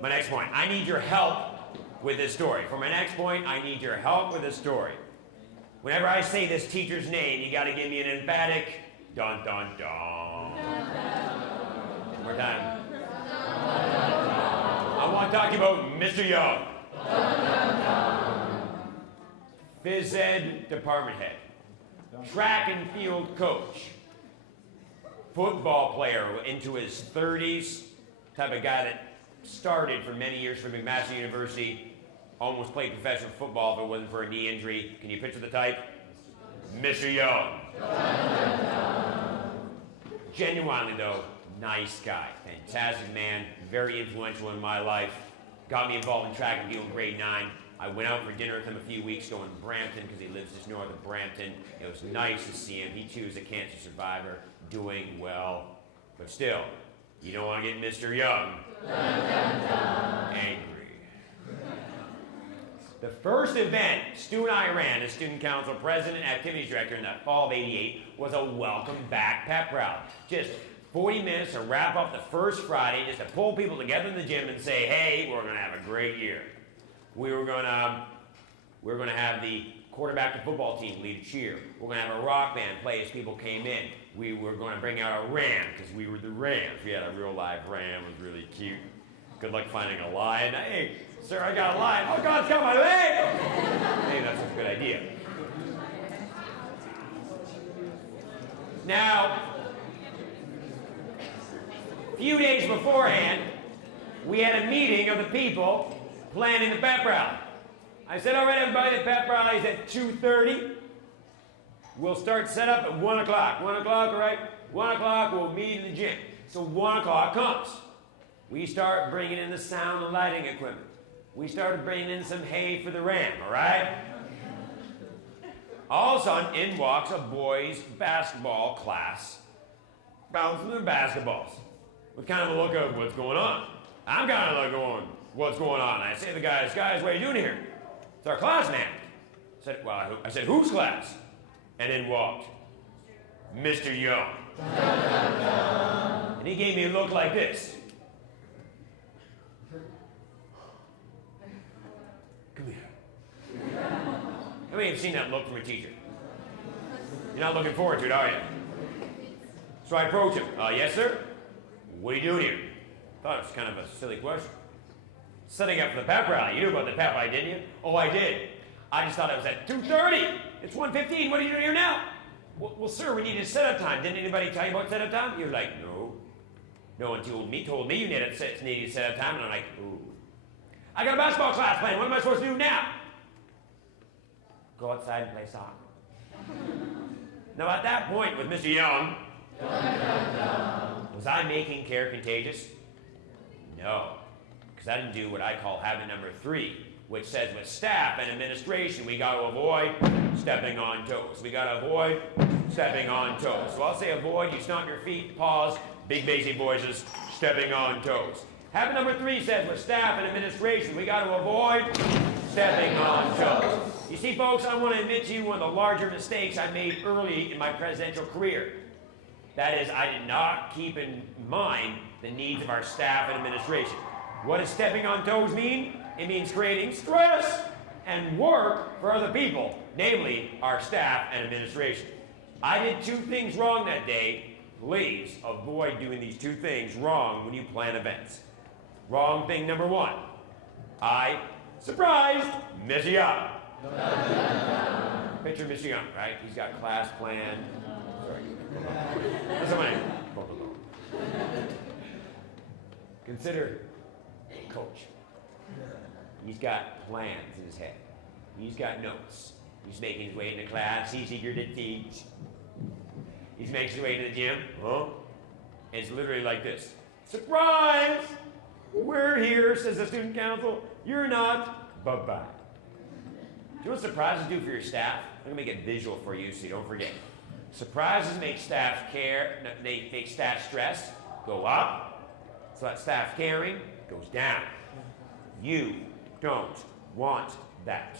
My next point, I need your help with this story. For my next point, I need your help with this story. Whenever I say this teacher's name, you got to give me an emphatic dun dun dun. One more time. I want to talk to you about Mr. Young. Phys ed department head, track and field coach, football player into his 30s, type of guy that started for many years for McMaster University, almost played professional football if it wasn't for a knee injury. Can you picture the type? Mr. Young. Genuinely though, nice guy, fantastic man, very influential in my life. Got me involved in track and field in grade 9. I went out for dinner with him a few weeks ago in Brampton because he lives just north of Brampton. It was nice to see him. He too is a cancer survivor, doing well. But still, you don't want to get Mr. Young angry. The first event Stu and I ran as student council president and activities director in the fall of '88 was a welcome back pep rally. Just 40 minutes to wrap up the first Friday, just to pull people together in the gym and say, hey, we're going to have a great year. We were going to have the quarterback and football team lead a cheer. We're going to have a rock band play as people came in. We were going to bring out a ram because we were the Rams. We had a real live ram. It was really cute. Good luck finding a lion. Hey, sir, I got a lion. Oh, God, it's got my leg. Hey, that's a good idea. Now, a few days beforehand, we had a meeting of the people planning the pep rally. I said, all right, everybody, the pep rally is at 2:30. We'll start set up at 1 o'clock. 1 o'clock, all right? 1 o'clock, we'll meet in the gym. So 1 o'clock comes. We start bringing in the sound and lighting equipment. We started bringing in some hay for the ram, all right? All of a sudden, in walks a boys' basketball class, bouncing their basketballs, with kind of a look of what's going on. I'm kind of like going, what's going on? I say to the guys, what are you doing here? It's our class, man. I said, whose class? And in walked Mr. Young. And he gave me a look like this. Come here. How many have seen that look from a teacher? You're not looking forward to it, are you? So I approach him. Yes, sir? What are you doing here? Thought it was kind of a silly question. Setting up for the pep rally. You knew about the pep rally, didn't you? Oh, I did. I just thought it was at 2:30. It's 1:15. What are you doing here now? Well, sir, we need a setup time. Didn't anybody tell you about setup time? You're like, no. No one told me you needed setup time. And I'm like, ooh. I got a basketball class playing. What am I supposed to do now? Go outside and play soccer. Now, at that point with Mr. Young, was I making care contagious? No. Because I didn't do what I call habit number 3, which says with staff and administration, we got to avoid stepping on toes. We got to avoid stepping on toes. So I'll say avoid, you stomp your feet, pause, big basic voices, stepping on toes. Habit number 3 says with staff and administration, we got to avoid stepping on toes. You see, folks, I want to admit to you one of the larger mistakes I made early in my presidential career. That is, I did not keep in mind the needs of our staff and administration. What does stepping on toes mean? It means creating stress and work for other people, namely our staff and administration. I did 2 things wrong that day. Please avoid doing these 2 things wrong when you plan events. Wrong thing number 1. I surprised Mr. Young. Picture Mr. Young, right? He's got class planned. Sorry. Listen, my name. Consider coach. He's got plans in his head. He's got notes. He's making his way into class. He's eager to teach. He's making his way to the gym. Huh? And it's literally like this. Surprise! We're here, says the student council. You're not. Bye-bye. Do you know what surprises do for your staff? I'm going to make it visual for you so you don't forget. Surprises make staff care, they make staff stress go up, so that staff caring goes down. You don't want that.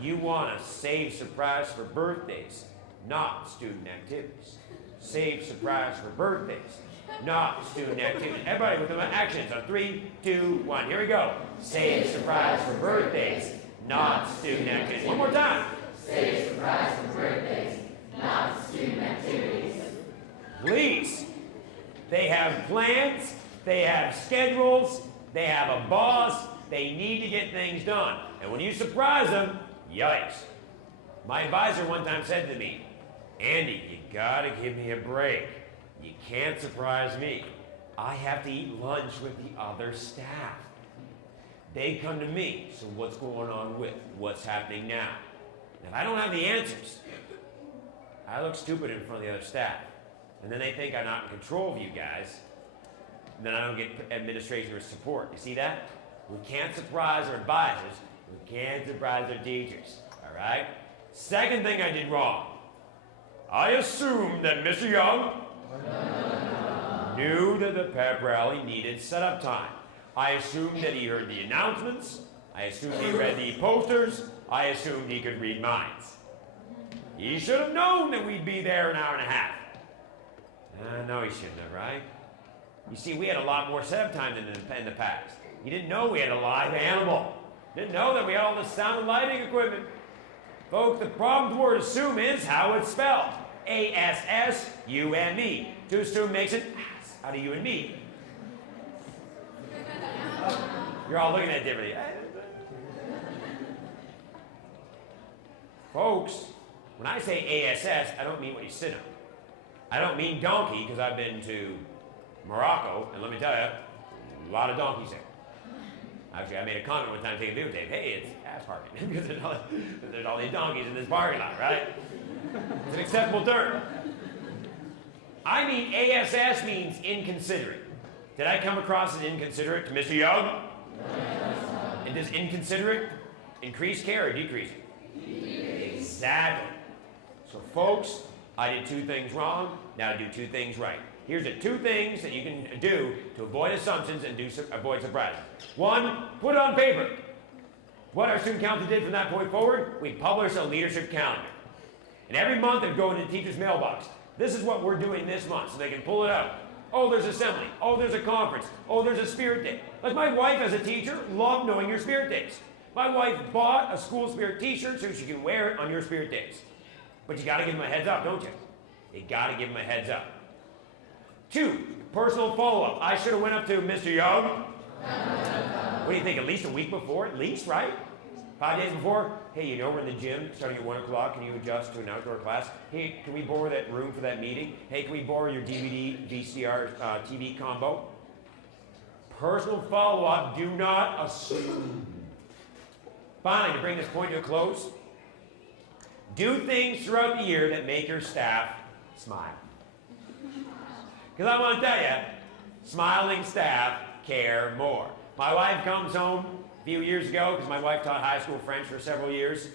You want to save surprise for birthdays, not student activities. Save surprise for birthdays, not student activities. Everybody with the actions on 3, 2, 1. Here we go. Save surprise for birthdays, not student activities. One more time. Save surprise for birthdays, not student activities. Please. They have plans, they have schedules, they have a boss, they need to get things done. And when you surprise them, yikes. My advisor one time said to me, Andy, you gotta give me a break. You can't surprise me. I have to eat lunch with the other staff. They come to me, so what's going on with? What's happening now? And if I don't have the answers, I look stupid in front of the other staff. And then they think I'm not in control of you guys. And then I don't get administration or support. You see that? We can't surprise our advisors. We can't surprise our teachers. All right? Second thing I did wrong. I assumed that Mr. Young knew that the pep rally needed setup time. I assumed that he heard the announcements. I assumed he read the posters. I assumed he could read minds. He should have known that we'd be there an hour and a half. No, he shouldn't have, right? You see, we had a lot more setup time than in the past. He didn't know we had a live animal. Didn't know that we had all the sound and lighting equipment. Folks, the problem with the word assume is how it's spelled. A-S-S-U-M-E. To assume makes an ass out of you and me. You're all looking at it differently. Folks, when I say ASS, I don't mean what you sit on. I don't mean donkey, because I've been to Morocco, and let me tell you, a lot of donkeys there. Actually, I made a comment one time taking a videotape. Hey, it's ass parking, because there's all these donkeys in this parking lot, right? It's an acceptable term. I mean, ASS means inconsiderate. Did I come across as inconsiderate to Mr. Young? And does inconsiderate increase care or decrease it? Exactly. So, folks, I did 2 things wrong. Now I do 2 things right. Here's the 2 things that you can do to avoid assumptions and avoid surprises. 1, put on paper. What our student council did from that point forward, we published a leadership calendar. And every month it'd go into the teacher's mailbox. This is what we're doing this month, so they can pull it out. Oh, there's assembly. Oh, there's a conference. Oh, there's a spirit day. Like my wife as a teacher loved knowing your spirit days. My wife bought a school spirit t-shirt so she can wear it on your spirit days. But you gotta give them a heads up, don't you? You gotta give them a heads up. 2, personal follow-up. I should have went up to Mr. Young. What do you think, at least a week before? At least, right? 5 days before? Hey, you know we're in the gym starting at 1 o'clock. Can you adjust to an outdoor class? Hey, can we borrow that room for that meeting? Hey, can we borrow your DVD, VCR, TV combo? Personal follow-up. Do not assume. Finally, to bring this point to a close, do things throughout the year that make your staff smile. Because I want to tell you, smiling staff care more. My wife comes home a few years ago, because my wife taught high school French for several years.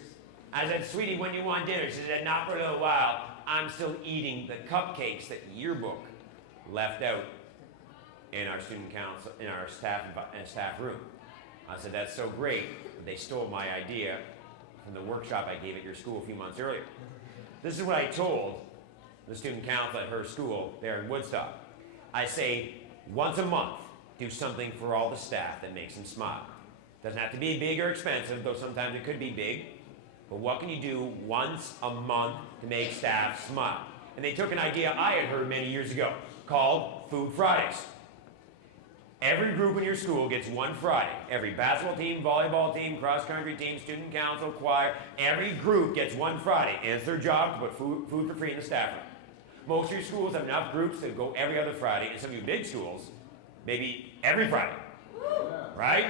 I said, sweetie, when do you want dinner? She said, not for a little while. I'm still eating the cupcakes that yearbook left out in our student council, in our staff room. I said, that's so great. They stole my idea from the workshop I gave at your school a few months earlier. This is what I told the student council at her school there in Woodstock. I say, once a month, do something for all the staff that makes them smile. Doesn't have to be big or expensive, though sometimes it could be big. But what can you do once a month to make staff smile? And they took an idea I had heard many years ago called Food Fridays. Every group in your school gets one Friday. Every basketball team, volleyball team, cross-country team, student council, choir, every group gets one Friday. And it's their job to put food for free in the staff room. Most of your schools have enough groups to go every other Friday, and some of you big schools, maybe every Friday. Right?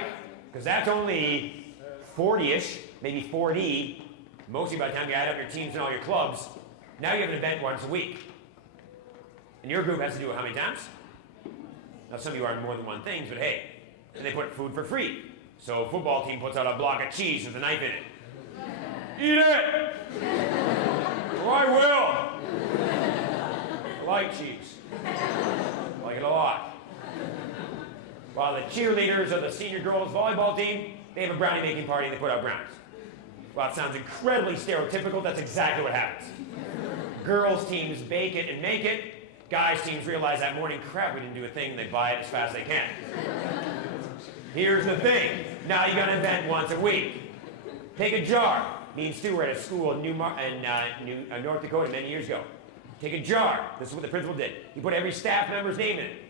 Because that's only 40-ish, maybe 40. Mostly by the time you add up your teams and all your clubs, now you have an event once a week. And your group has to do it how many times? Now some of you are in more than one thing, but hey, and they put food for free. So a football team puts out a block of cheese with a knife in it. Eat it! Or I will! I like cheese. I like it a lot. While the cheerleaders of the senior girls volleyball team, they have a brownie making party and they put out brownies. While it sounds incredibly stereotypical, that's exactly what happens. Girls teams bake it and make it. Guys teams realize that morning, crap, we didn't do a thing, they buy it as fast as they can. Here's the thing, now you gotta invent once a week. Take a jar. Me and Stu were at a school in North Dakota many years ago. Take a jar, this is what the principal did. He put every staff member's name in it.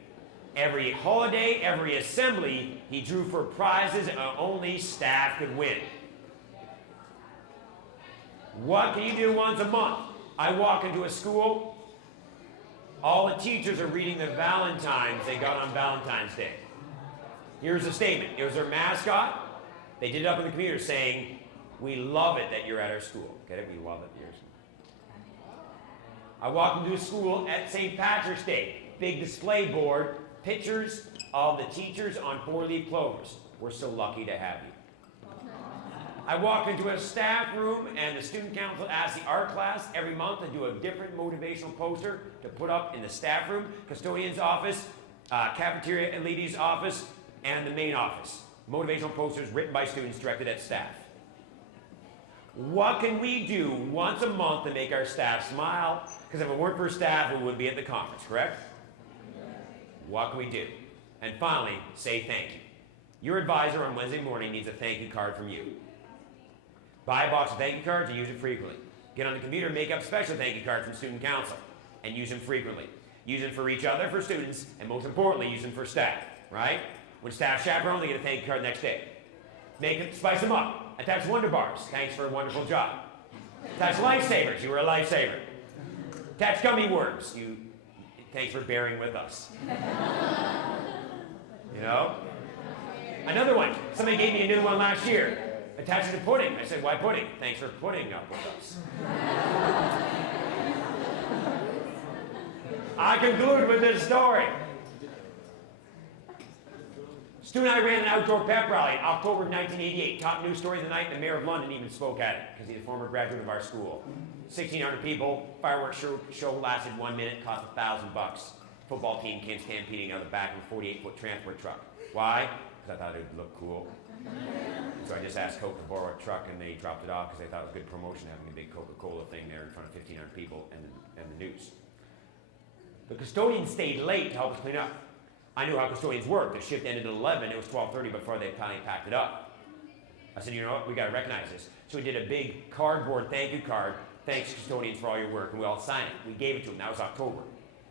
Every holiday, every assembly, he drew for prizes only staff could win. What can you do once a month? I walk into a school, all the teachers are reading the Valentines they got on Valentine's Day. Here's a statement. It was their mascot. They did it up in the computer saying, "We love it that you're at our school." Get it? We love it. Yours. I walked into a school at St. Patrick's Day. Big display board, pictures of the teachers on 4-leaf clovers. We're so lucky to have you. I walk into a staff room and the student council asks the art class every month to do a different motivational poster to put up in the staff room, custodian's office, cafeteria and ladies' office, and the main office. Motivational posters written by students directed at staff. What can we do once a month to make our staff smile? Because if it weren't for staff, we would be at the conference, correct? What can we do? And finally, say thank you. Your advisor on Wednesday morning needs a thank you card from you. Buy a box of thank you cards and use it frequently. Get on the computer and make up special thank you cards from student council and use them frequently. Use them for each other, for students, and most importantly, use them for staff, right? When staff chaperone, they get a thank you card the next day. Spice them up. Attach Wonder Bars. Thanks for a wonderful job. Attach Lifesavers. You were a lifesaver. Attach Gummy Worms. Thanks for bearing with us. You know? Another one. Somebody gave me a new one last year. Attach it to pudding. I said, "Why pudding?" "Thanks for putting up with us." I conclude with this story. Stu and I ran an outdoor pep rally in October 1988. Top news story of the night, the mayor of London even spoke at it, because he's a former graduate of our school. 1,600 people, fireworks show lasted 1 minute, cost $1,000. Football team came stampeding out of the back of a 48-foot transport truck. Why? Because I thought it would look cool. So I just asked Coke to borrow a truck, and they dropped it off because they thought it was good promotion having a big Coca-Cola thing there in front of 1,500 people and the news. The custodians stayed late to help us clean up. I knew how custodians worked. The shift ended at 11. It was 12:30 before they finally packed it up. I said, "You know what? We got to recognize this." So we did a big cardboard thank you card. "Thanks, custodians, for all your work," and we all signed it. We gave it to them. That was October.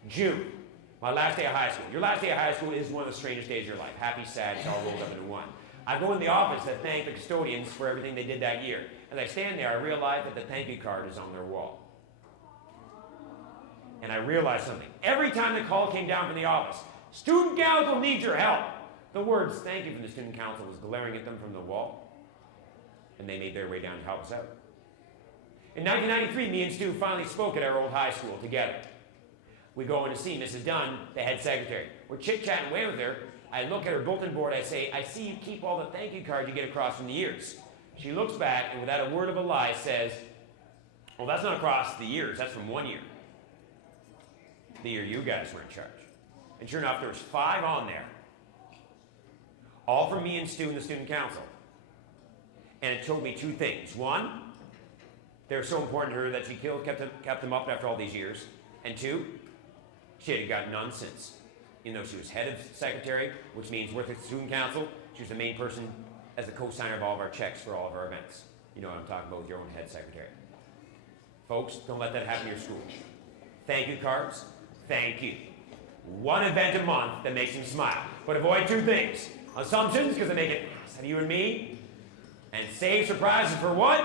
June, my last day of high school. Your last day of high school is one of the strangest days of your life. Happy, sad, it's all rolled up into one. I go in the office to thank the custodians for everything they did that year. As I stand there, I realize that the thank you card is on their wall. And I realized something. Every time the call came down from the office, "Student council needs your help," the words "thank you" from the student council was glaring at them from the wall. And they made their way down to help us out. In 1993, me and Stu finally spoke at our old high school together. We go in to see Mrs. Dunn, the head secretary. We're chit-chatting away with her. I look at her bulletin board, I say, "I see you keep all the thank you cards you get across from the years." She looks back and without a word of a lie says, "Well, that's not across the years, that's from 1 year. The year you guys were in charge." And sure enough, there was 5 on there. All from me and Stu and the student council. And it told me 2 things. One, they were so important to her that she kept them up after all these years. And 2, she had got none since. Even though she was head of secretary, which means with the student council, she was the main person as the co-signer of all of our checks for all of our events. You know what I'm talking about with your own head secretary. Folks, don't let that happen in your school. Thank you cards, thank you. 1 event a month that makes them smile. But avoid 2 things. Assumptions, because they make it out of you and me. And save surprises for what?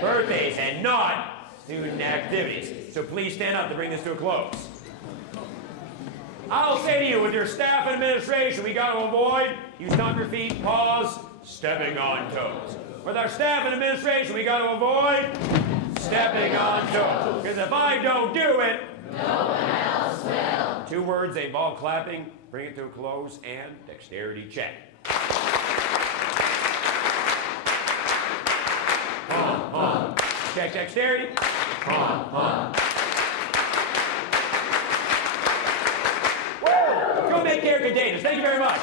Birthdays, and not student activities. So please stand up to bring this to a close. I'll say to you, with your staff and administration, we got to avoid, you stomp your feet, pause, stepping on toes. With our staff and administration, we got to avoid stepping on toes. Because if I don't do it, no one else will. 2 words, they involve clapping, bring it to a close, and dexterity check. Check dexterity. Go make care of good data. Thank you very much.